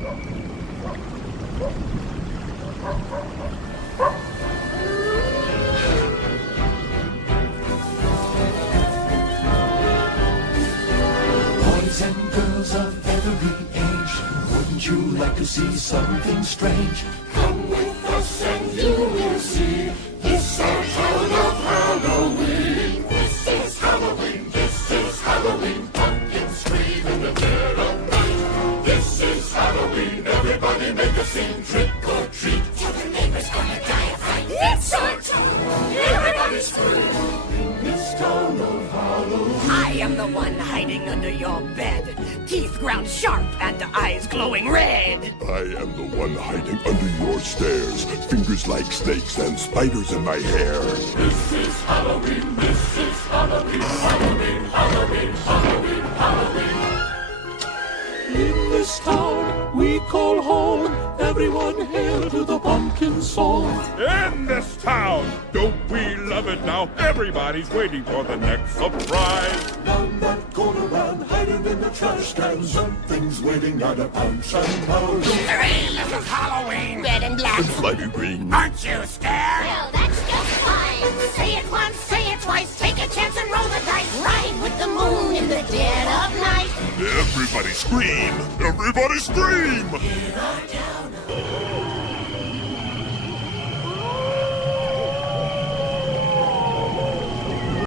Boys and girls of every age, wouldn't you like to see something strange? Come with us and you will see. This our town of Halloween. This is Halloween, this is Halloween. Pumpkins scream in the dead of night. This is Halloween, everybody make a scene. Trick or treat, tell the neighbors gonna die of fright. It's our town, everybody's free. In this town of Halloween. I am the one hiding under your bed, teeth ground sharp and eyes glowing red. I am the one hiding under your stairs, fingers like snakes and spiders in my hair. This is Halloween, this is Halloween, Halloween, Halloween, Halloween, Halloween. In this town we call home, everyone hail to the pumpkin song. In this town, don't we love it now? Everybody's waiting for the next surprise. Down that corner round, hiding in the trash can, something's waiting at a punch and pound. Hooray, this is Halloween! Red and black. And slimy green. Aren't you scared? Well, that's just fine. Say it once, say it twice, take a chance and roll the dice. Ride with the moon in the dead of night. Everybody scream! Everybody scream! In our town.